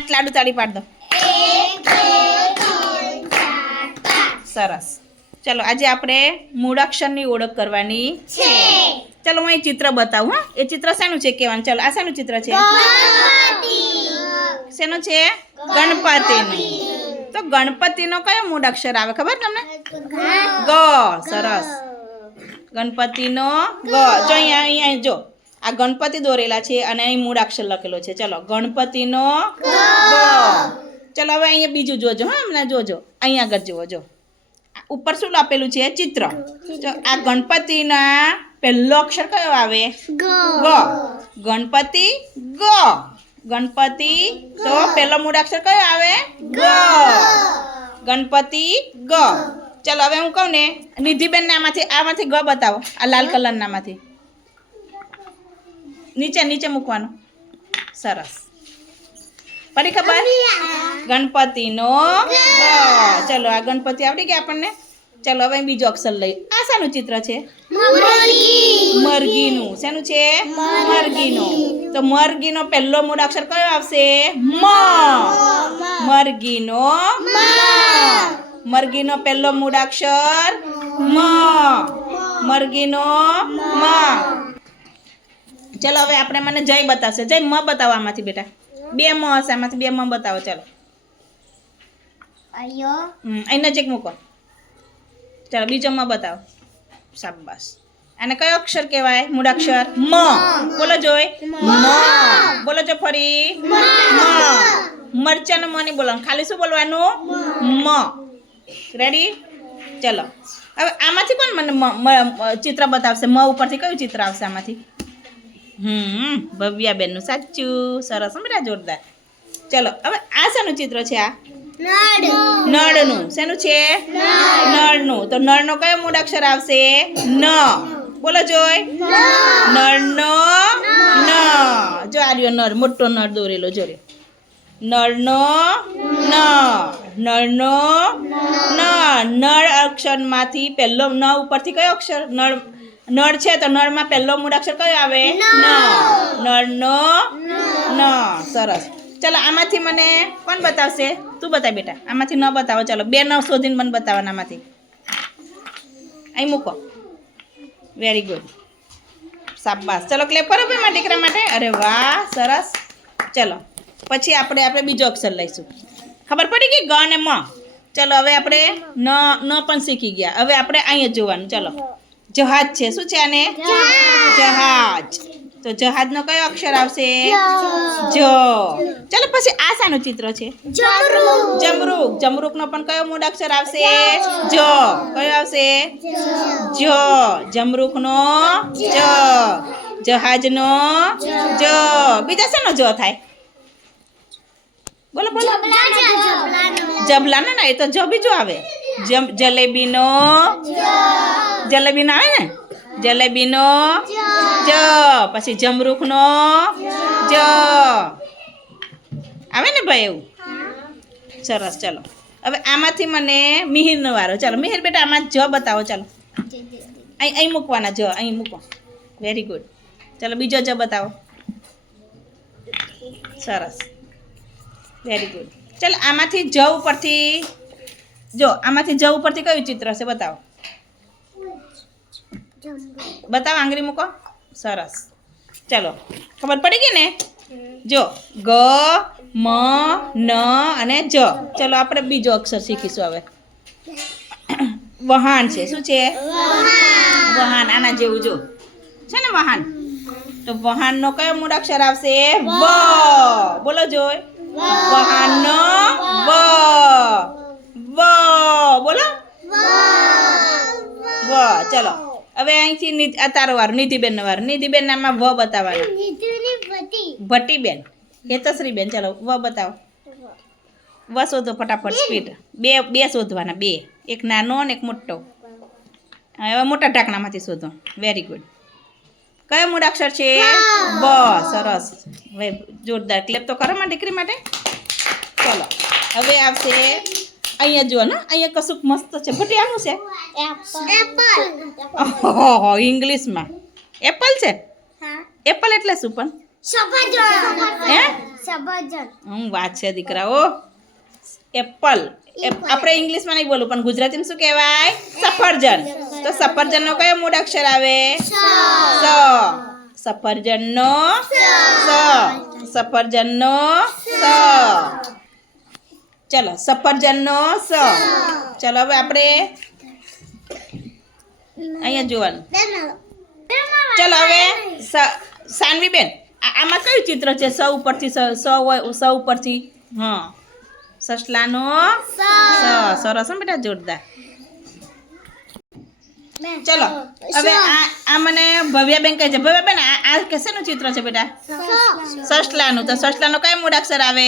પાંચ લાડુ તાળી પાડ દો. સરસ. ચલો આજે આપણે મૂળાક્ષરની ઓળખ કરવાની છે. ચલો હું અહીં ચિત્ર બતાવું હા? એ ચિત્ર શેનું છે કહેવાનું? ચલો આ શેનું ચિત્ર છે? શેનું છે? ગણપતિનું. તો ગણપતિનો કયો મૂળાક્ષર આવે ખબર તમને? ગ. સરસ. ગણપતિનો ગ. જો અહીંયા અહીંયા જો. આ ગણપતિ દોરેલા છે અને અહીં મૂળાક્ષર લખેલો છે. ચલો ગણપતિનો ગ ચલો હવે અહીંયા બીજું જોજો હા હમણાં જોજો. અહીંયા આગળ જુઓ જો. ઉપર શું આપેલું છે? ચિત્ર. આ ગણપતિના પહેલો અક્ષર કયો આવે? ગ. ગણપતિ ગ. ગણપતિ તો પહેલો મૂળાક્ષર કયો આવે? ગ. ગણપતિ ગ. ચલો હવે હું કહું ને નિધિબેન આમાંથી આમાંથી ગ બતાવો આ લાલ કલરના માંથી. નીચે નીચે મૂકવાનું. સરસ. પડી ખબર? ગણપતિનો ચલો આ ગણપતિ આવડી ગયા આપણને? ચલો હવે બીજો અક્ષર લઈ આ શાનું ચિત્ર છે? મરઘીનું શેનું છે? મરઘીનું તો મરઘીનો પહેલો મૂળાક્ષર કયો આવશે? મ. મરઘીનો મરઘીનો પહેલો મૂળાક્ષર મ. મરઘીનો મ. ચલો હવે આપણે મને જય બતાવશે. જય મ બતાવો આમાંથી બેટા. બે મ હશે આમાંથી બે મ બતાવો ચલો. અહીં નજીક મૂકો. ચાલો બીજો મ બતાવો. શાબાશ. આને કયો અક્ષર કહેવાય? મૂળાક્ષર મ. બોલો જોય મ. બોલો જો ફરી. મ. મરચાનો મ નહીં બોલવાનું. ખાલી શું બોલવાનું? મ. રેડી ચલો. હવે આમાંથી કોણ મને ચિત્ર બતાવશે? મ ઉપરથી કયું ચિત્ર આવશે આમાંથી? હમ ભવ્યાબેનનું સાચું સરસ હો જોરદાર. ચલો હવે આ શેનું ચિત્ર છે આ? નળનું શેનું છે? નળનું તો નળનો કયો મૂળાક્ષર આવશે? ન. બોલો જોય. નળનો ન. જો આર્યો નળ મોટો નળ દોરેલો જો નળ નળનો ન. નળનો ન. નળ અક્ષરમાંથી પહેલો ન ઉપરથી કયો અક્ષર? નળ નળ છે તો નળમાં પહેલો મૂળાક્ષર કયો આવે? ન. નળનો ન. સરસ. ચલો આમાંથી મને કોણ બતાવશે? તું બતાવ બેટા. આમાંથી ન બતાવો. ચલો બે ન શોધીને મને બતાવવાના આમાંથી. અહીં મૂકો. વેરી ગુડ શાબાશ. ચલો ક્લેપ કરો ભાઈ મારા દીકરા માટે. અરે વાહ સરસ. ચલો પછી આપણે આપણે બીજો અક્ષર લઈશું. ખબર પડી ગઈ? ગ અને મ. ચલો હવે આપણે ન ન પણ શીખી ગયા. હવે આપણે અહીંયા જોવાનું. ચલો. જહાજ છે. શું છે આને? જહાજ. તો જહાજનો કયો અક્ષર આવશે? જ. ચલો પછી આ શાનું ચિત્ર છે. જમરૂક. જમરૂકનો પણ કયો મૂળાક્ષર આવશે? જ. કયો આવશે? જ. જમરૂકનો જ. જહાજનો જ. બીજા શેનો જ થાય. બોલો બોલો. જબલાનો ના એ તો જ બીજો આવે. જલેબીનો. જલેબીનો આવે ને? જલેબીનો. જ પછી જમરૂખનો. જ. આવે ને ભાઈ એવું? સરસ ચલો. હવે આમાંથી મને મિહિરનો વારો. ચાલો મિહિર બેટા આમાં જ બતાવો ચાલો. અહીં અહીં મૂકવાના જ અહીં મૂકો. વેરી ગુડ ચાલો બીજો જ બતાવો. સરસ. વેરી ગુડ ચાલો, આમાંથી જ ઉપરથી જો, આમાંથી જ ઉપરથી કયું ચિત્ર છે બતાવો. બતાવો, આંગળી મૂકો. સરસ. ચલો, ખબર પડી ગઈ ને? જો, ગ, મ, ન અને જ. ચલો, આપણે બીજો અક્ષર શીખીશું હવે. વહાણ છે. શું છે? વહાણ, આના જેવું, જો. છે ને વહાણ? તો વહાણનો કયો મૂળાક્ષર આવશે? વ. બોલો, જોય. વહાણનો વ વ બોલો વ ચલો હવે અહીંથી આ તારો વાર નિધિબેનનો વાર નિધિબેન નામમાં વ બતાવવાનું ભટ્ટીબેન હેતશ્રીબેન ચલો વ બતાવો વ શોધો ફટાફટ સ્પીડ બે બે શોધવાના બે એક નાનો અને એક મોટો હવે મોટા ઢાંકણામાંથી શોધો વેરી ગુડ કયો મૂળાક્ષર છે? બ. સરસ. હવે જોરદાર. ક્લેપ તો કરો માં દીકરી માટે. ચલો. હવે આવશે અહીંયા જુઓ ને. અહીંયા કશુંક મસ્ત છે. ભટિયાનું આનું છે ઓહો ઇંગ્લિશમાં. એપલ છે? એપલ એટલે શું પણ? હે? હું વાત છે દીકરાઓ. એપલ આપણે ઇંગ્લિશમાં નહીં બોલું પણ ગુજરાતીમાં શું કહેવાય? સફરજન. તો સફરજનનો કયો મૂળ અક્ષર આવે? સ. સફરજનનો સ. સફરજનનો સ. ચલો સફરજનનો સ. ચલો હવે આપણે અહીંયા જોવાનું. ચલો હવે સાનવીબેન આમાં કયું ચિત્ર છે? સ ઉપરથી સ સ હોય સ ઉપરથી હા. સસલાનો સ. સરસ બેટા જોરદાર. ચલો હવે આ આ મને ભવ્યાબેન કહે છે. ભવ્યાબેન આ આ કશેનું ચિત્ર છે બેટા? સસલાનું. તો સસલાનો કયો મૂળાક્ષર આવે?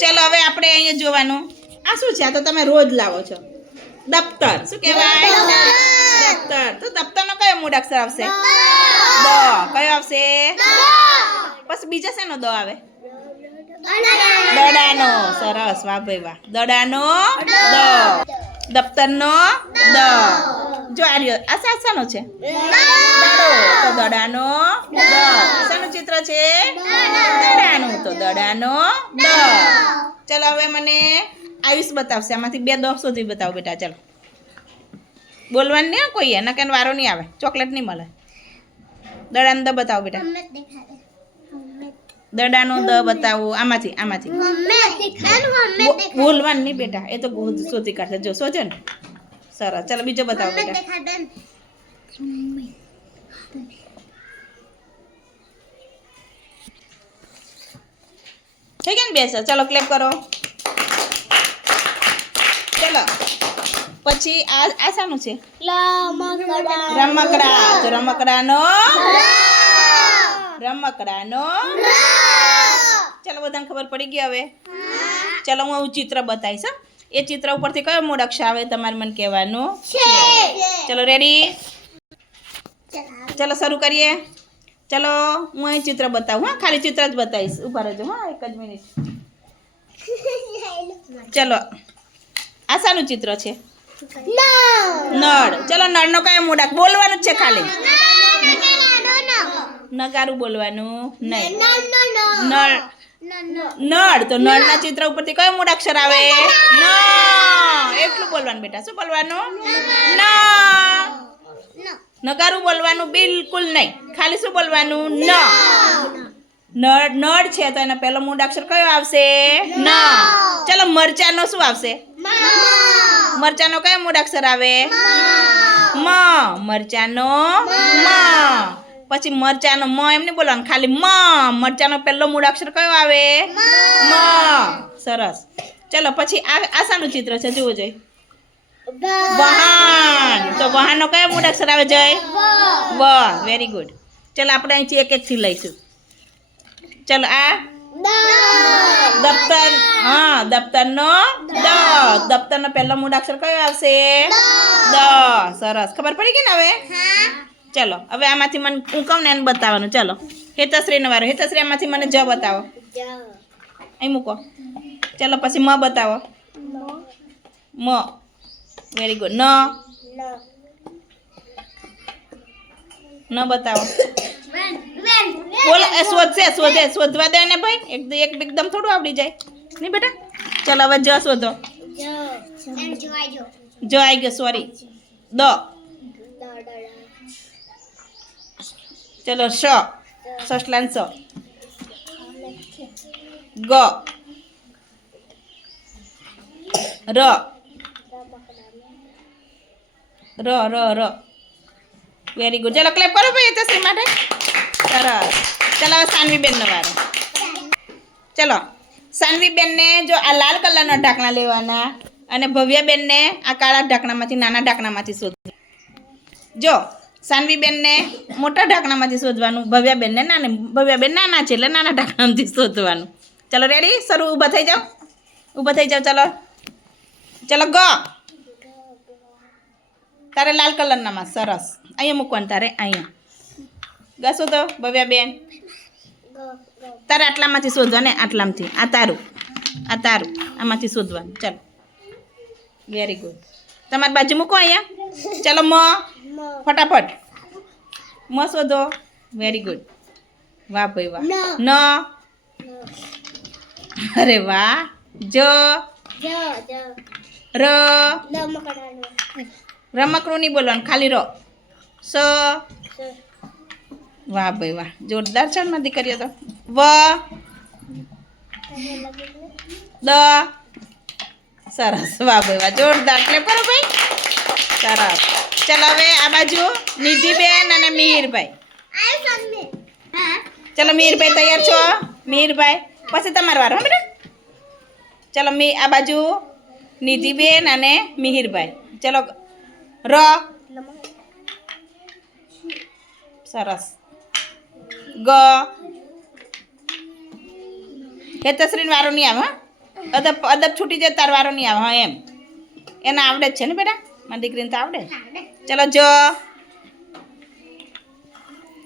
ચલો હવે આપણે અહીંયા જોવાનું. આ શું છે? આ તો તમે રોજ લાવો છો. દફતર. શું કહેવાય? દફતર. તો દફતરનો કયો મૂળાક્ષર આવશે? દ. કયો આવશે? બસ બીજા શેનો દ આવે? દડાનો. સરસ. વાહ ભાઈ વાહ. દડાનો દ. દફતરનો દ. જો આ રહ્યો. આ સાત શાનો છે. તો દડાનો દ. શાનું ચિત્ર છે? દડાનું. તો દડાનો દ. ચલો હવે મને આયુષ બતાવશે. આમાંથી બે દસ સુધી બતાવો બેટા. ચાલો. બોલવાનું નહીં કોઈ એના કે વારો નહીં આવે. ચોકલેટ નહીં મળે. દડાનો દ બતાવો બેટા. દડાનો દ બતાવો આમાંથી આમાંથી. બોલવાનું નહીં બેટા એ તો શોધી કાઢશે જો શોધ્યો ને. સરસ ચાલો બીજો બતાવો બેટા. થઈ ગયા ને બેસો ચાલો ક્લેપ કરો. ચલો. પછી આ આ શાનું છે? રમકડા. તો રમકડાનો રમકડાનો ચાલો બધાને ખબર પડી ગઈ હવે? ચાલો હું આવું ચિત્ર બતાવીશ. એ ચિત્ર ઉપરથી કયો મૂળ અક્ષર આવે તમારે મને કહેવાનું? ચલો રેડી ચલો. શરૂ કરીએ. ચલો હું અહીં ચિત્ર બતાવું હા. ખાલી ચિત્ર જ બતાવીશ. ઊભા રહેજો હા એક જ મિનિટ. ચલો આ શાનું ચિત્ર છે. નળ. ચલો નળનો કયો મૂળાક બોલવાનું જ છે ખાલી. નગારું બોલવાનું? નહીં. નળ. નળ. તો નળના ચિત્ર ઉપરથી કયો મૂળાક્ષર આવે? ન. એટલું બોલવાનું બેટા. શું બોલવાનું? ન. નગારું બોલવાનું બિલકુલ નહીં. ખાલી શું બોલવાનું? ન. નળ નળ છે તો એનો પહેલો મૂળાક્ષર કયો આવશે? ન. ચલો મરચાનો શું આવશે? મરચાનો કયો મૂળાક્ષર આવે? મ. મરચાનો મ. પછી મરચાનો મ એમ નહીં બોલવાનું ખાલી મ. મરચાનો પહેલો મૂળ અક્ષર કયો આવે? મ. સરસ. ચલો પછી આ આ શાનું ચિત્ર છે જુઓ જય. વાહન. તો વાહનનો કયો મૂળાક્ષર આવે જય? વ. વેરી ગુડ ચલો આપણે અહીંથી એક એકથી લઈશું. ચલો આ? દફતર હા દફતરનો દ. દફતરનો પહેલો મૂળાક્ષર કયો આવશે? દ. સરસ. ખબર પડી ગઈ ને હવે? ચલો હવે આમાંથી મને હું કહું ને એને બતાવવાનું ચલો. હેતશ્રીનો વારો. હેતશ્રી આમાંથી મને જ બતાવો. અહીં મૂકો. ચલો પછી મ બતાવો. મ. વેરી ગુડ ન. ન બતાવો. બોલો એ શોધશે શોધે. શોધવા દે ને ભાઈ. એક એક એકદમ થોડું આવડી જાય. નહીં બેટા? ચલો હવે જ શોધો. જ. આવી ગયો. સોરી દ. ચલો શ સસલાન સ ગ ર ર ર ર વેરી ગુડ ચલો ક્લેપ કરો ભાઈ તસરી માટે સરસ ચલો હવે સાનવીબેનનો વારો ચલો સાનવીબેનને જો આ લાલ કલરના ઢાંકણા લેવાના અને ભવ્યાબેનને આ કાળા ઢાંકણામાંથી, નાના ઢાંકણામાંથી શોધવા જો સાનવીબેનને મોટા ઢાંકણામાંથી શોધવાનું, ભવ્યાબેનને નાને, ભવ્યાબેન નાના છે એટલે નાના ઢાંકણામાંથી શોધવાનું. ચલો રેડી શરૂ ઊભા થઈ જાઓ. ઊભા થઈ જાઓ, ચલો. ચલો ગ તારે લાલ કલરનામાં સરસ. અહીંયા મૂકવાનું તારે, અહીંયા. ગસો તો, ભવ્યાબેન. તારે આટલામાંથી શોધવા ને આટલામાંથી. આ તારું. આ તારું. આમાંથી શોધવાનું. ચાલો. વેરી ગુડ તમારી બાજુ મૂકો અહીંયા. ચાલો, મ. ફટાફટ. મ શોધો વેરી ગુડ વાહ ભાઈ વાહ. ન. અરે વાહ. જ. ર. રમકડું નહીં બોલવાનું ખાલી રો. સ. વાહ ભાઈ વાહ. જોરદાર છે નથી દીકરીઓ તો. વ. દ. સરસ. વાહ ભાઈ વાહ. જોરદાર. કરો ભાઈ. સરસ. ચલો હવે આ બાજુ નિધિબેન અને મિહિરભાઈ ચલો મિહિરભાઈ તૈયાર છો? મિહિરભાઈ પછી તમારો વારો બેટા. ચલો મી, આ બાજુ નિધિબેન અને મિહિરભાઈ ચલો, ર. સરસ. ગ. હેતશ્રીને વારો નહીં આવે અદબ અદબ છૂટી જાય તાર વારો નહીં આવે, હા, એમ. એને આવડે જ છે ને, બેટા? મારી દીકરીને તો આવડે. ચલો જ.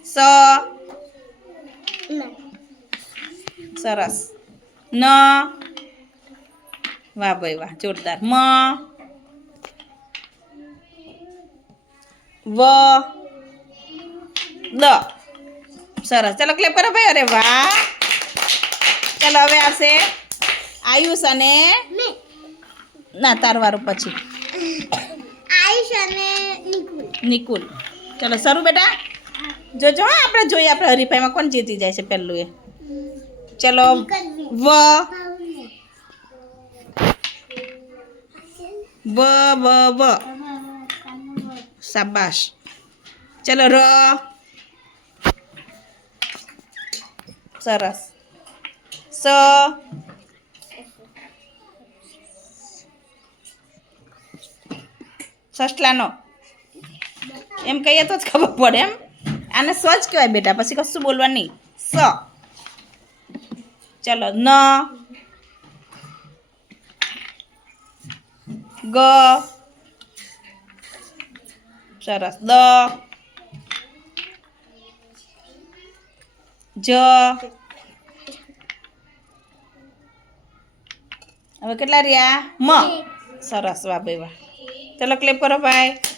સ. સરસ. ન. વાહ ભાઈ વાહ જોરદાર. મ. વ. દ. સરસ. ચલો ક્લેપ કરો ભાઈ. અરે વાહ. ચલો હવે આવશે આયુષ અને ના તારવારું પછી. આયુષ અને નિકુલ નિકુલ ચલો શરૂ બેટા જોજો હા આપણે જોઈએ આપણે હરીફાઈમાં કોણ જીતી જાય છે પહેલું એ ચલો વ વ વ વ શાબાશ ચલો ર સરસ સ સસલાનો એમ કહીએ તો જ ખબર પડે એમ આને સ જ કહેવાય બેટા પછી કશું બોલવાનું નહીં સ ચલો ન ગ સરસ દ જ હવે કેટલા રહ્યા મ સરસ વાહ ભાઈ વાહ ચલો ક્લેપ કરો ભાઈ